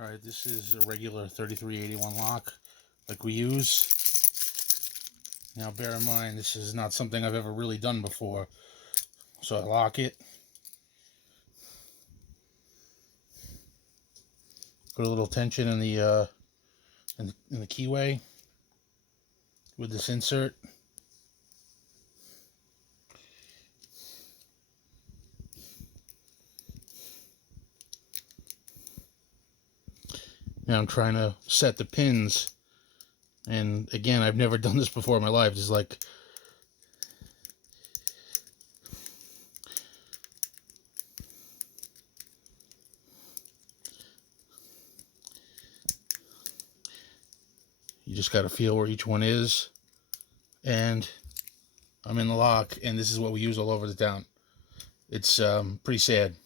Alright, this is a regular 3381 lock like we use. Now bear in mind, this is not something I've ever really done before. So I lock it. Put a little tension in the keyway with this insert. Now I'm trying to set the pins, and again, I've never done this before in my life. It's like you just got to feel where each one is, and I'm in the lock, and this is what we use all over the town. It's pretty sad.